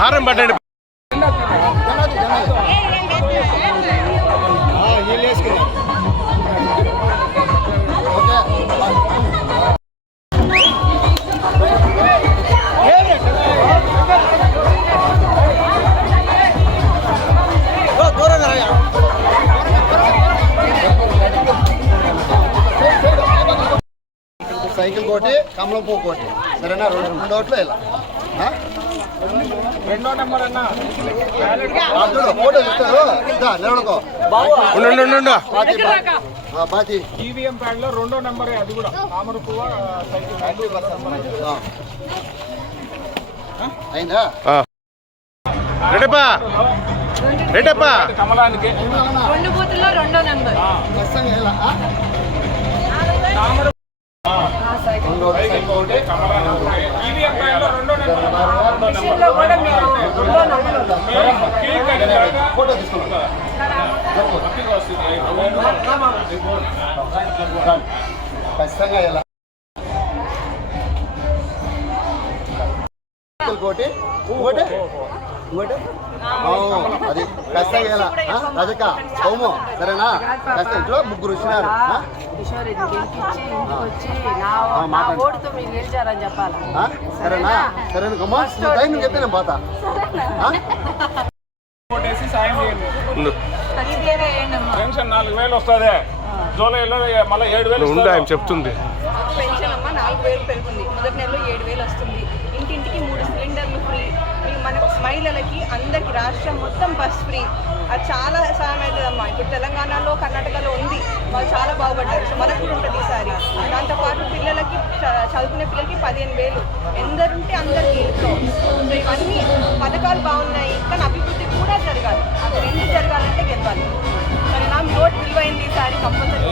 హారం పట్టండి. సైకిల్ కోటి కమలం పువ్వు కోటి సరేనా? రెండు ఓట్లు ఇలా రెండో నెంబర్ అన్న ఫోటో ఇస్తారు నిలబడుకో. బాజీ ఈవీఎం ప్యాడ్ లో రెండో నెంబర్ అది కూడా తామర పువ్వు సైకిల్ అయిందా? రెడ్డప్పా కమలానికి రెండు బూతుల్లో రెండో నెంబర్ ఫోటో తీసుకున్నాం ఖచ్చితంగా ఇలా కోటి ఇంకోటి అది ఖచ్చితంగా ఇలా రజక సౌము సరేనా? ఖచ్చితంగా ముగ్గురు వచ్చినారు. సరేనా? సరేనా కమ్మా టైం చెప్తే నేను పోతా. సాయం చేయండి. పెన్షన్ 4000 వస్తుంది. జూలైలో మళ్ళీ 7000 ఉందా ఆయన చెప్తుంది. పెన్షన్ అమ్మ 4000 పెరుగుతుంది. మొదటి నెలలో 7000 వస్తుంది. ఇంటింటికి 3 సిలిండర్లు ఫ్రీ. మనకు మహిళలకి అందరికి రాష్ట్రం మొత్తం బస్ ఫ్రీ. అది చాలా సాయం అవుతుందమ్మా. ఇప్పుడు తెలంగాణలో కర్ణాటకలో ఉంది, వాళ్ళు చాలా బాగుపడ్డారు. సో మనకు కూడా ఉంటుంది ఈసారి. దాంతోపాటు పిల్లలకి చదువుకునే పిల్లలకి 15,000 ఎందరుంటే అందరికీ ఇంట్లో. సో ఇవన్నీ పథకాలు బాగున్నాయి, కానీ అభివృద్ధి కూడా జరగాలి. అది రెండు జరగాలంటే గెలవాలి. సరేనా? మీ ఓటు విలువైంది ఈసారి కంపల్సరీ.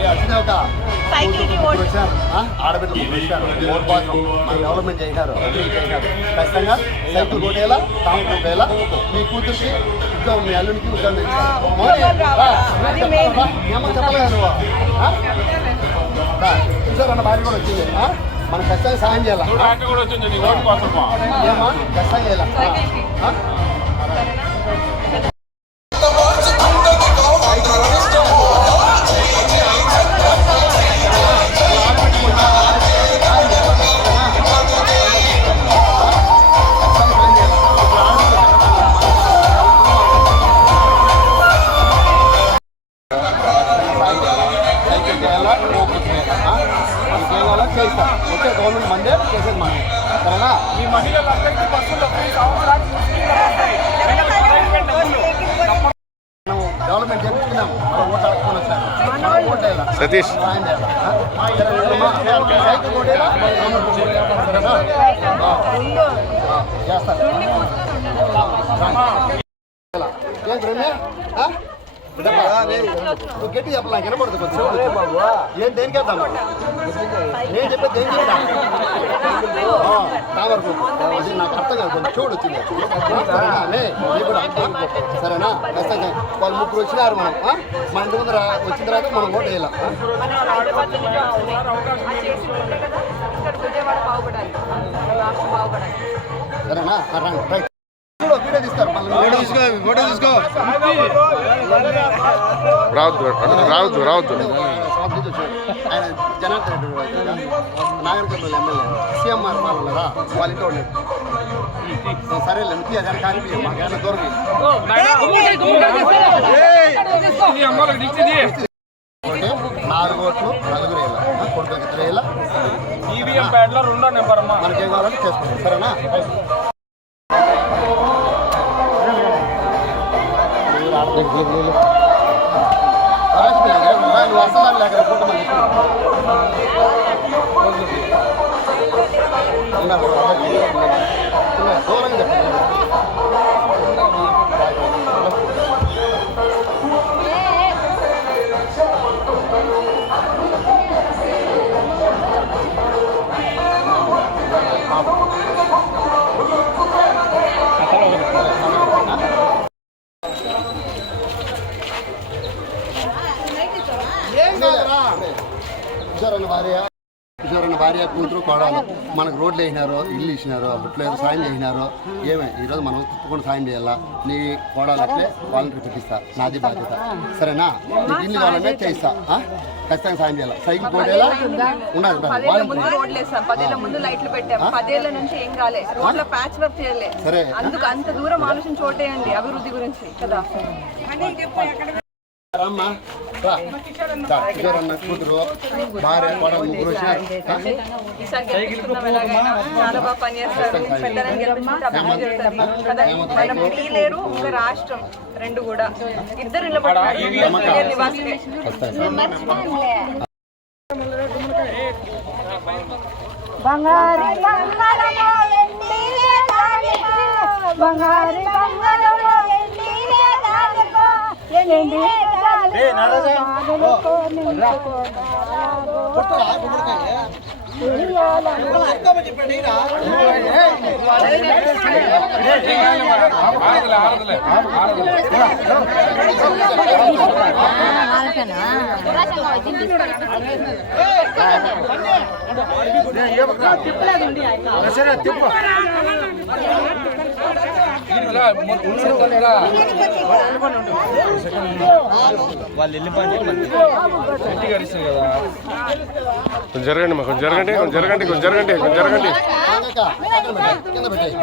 సైకిల్కి ఓటు ఆడబిడ్డలు డెవలప్మెంట్ చేశారు, ఖచ్చితంగా సైకిల్ కొట్టేలా తాము కొట్టేలా మీ కూతురికి ఉద్యోగం, మీ అల్లునికి ఉద్యోగం చెప్పలేదు. చూసారన్న భార్య కూడా వచ్చింది. మనం ఖచ్చితంగా సాయం చేయాలి. ఏమా ఖచ్చితంగా చేయాలి. ఓకే, గవర్నమెంట్ మందే చేసేది మనం. సరేనా? ఈ మహిళలందరికీ బస్సులో డెవలప్మెంట్ చేయించుకున్నాం. ఓటు ఆడుకొని వచ్చాను. ఓటేలా సతీష్ సైకిల్ కోటేలా సరేనా? చేస్తాను. ఏం రమ్య నువ్వు గట్టి చెప్పాలి. నాకు వినపడుతుంది కొంచెం. ఏం దేనికి వెళ్తాం? నేను చెప్పేది దేనికి చెప్తా? తామరకు అది నాకు అర్థం కాదు. కొంచెం చూడు వచ్చింది. సరేనా? నీకు కూడా సరేనా? ఖచ్చితంగా వాళ్ళు ముగ్గురు వచ్చినారు. మన ఇంటి ముందర వచ్చిన తర్వాత మనం ఓటు వేయాలి. సరేనా? రైట్. వీడియో తీస్తారు. ఫోటో తీసుకో. రావద్దు. ఆయన జనార్దన్ రెడ్డి నాగరికర్నూలు ఎమ్మెల్యే సీఎంఆర్ పాలనరా వాళ్ళ ఇంట్లో ఉండేది. సరేలే నువ్వు అదే కానీ మాకైనా దూరం 4 ఓట్లు 4 వేయాల కొడుకులకి 2 వేయాల. ఈవీఎం ప్యాడ్ లో రెండో నెంబర్ అమ్మా. మనకేం కావాలంటే చేసుకుంటాం. సరేనా? నువ్వు అసలు లేక కుటుంబం దూరంగా చెప్పండి. ఏం కాదురా కిషోరన్న భార్య కూతురు కోడలు మనకు రోడ్లు వేసినారు, ఇల్లు ఇచ్చినారు, బుట్లు ఏదో సాయం చేసినారు. ఏమే ఈరోజు మనం తప్పకుండా సాయం చేయాలా. నీ కోడలు అట్లే వాలంటీర్ పెట్టిస్తా, నాది బాధ్యత. సరేనా? నీకు ఇల్లు కావాలంటే చేయిస్తా, ఖచ్చితంగా సాయం చేయాలి. సైకిల్ పోటీలా ఉండాలి. 10 ఏళ్ల ముందు రోడ్లు వేసాం, 10 ఏళ్ల ముందు లైట్లు పెట్టాం, 10 ఏళ్ల నుంచి ఏం కాలే, రోడ్ల ప్యాచ్ వర్క్ చేయలే. సరే, అందుకు అంత దూరం ఆలోచన చోటేయండి అభివృద్ధి గురించి కదా. అమ్మా కిషోరన్న కూతురు భార్య కోడలు ముగ్గురు వచ్చినారు. ఈసారి గెలిపిస్తున్నాం ఎలాగైనా. చాలా బాగా పనిచేస్తారు. పెద్దలను గెలిపించుకుంటే అభివృద్ధి జరుగుతుంది కదా. మనం లేరు ఒక రాష్ట్రం రెండు కూడా ఇద్దరు నిలబడి నివాసులే. బంగారి బంగారమో వెండి దానికో, బంగారి బంగారమో వెండి దానికో, వెండి దానికో నింపుకో వాళ్ళు వెళ్ళిపోయి ఇంటికి అరిస్తారు కదా. కొంచెం జరగండి, కొంచెం జరగండి, కొంచెం జరగండి, కొంచెం జరగండి, కొంచెం జరగండి. కింద పెట్టేయ్.